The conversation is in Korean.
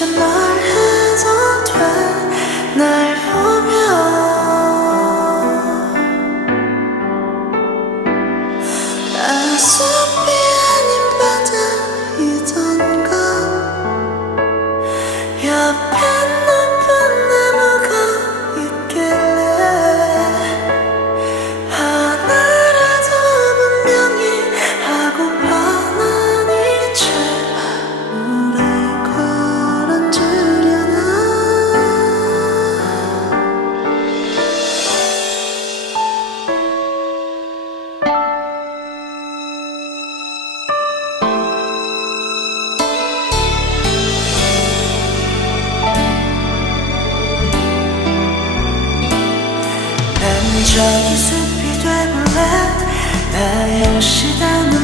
넌 날 해도 돼날 보면. 알수 저기 숲이 옷이다 눈물에 젖는 듯도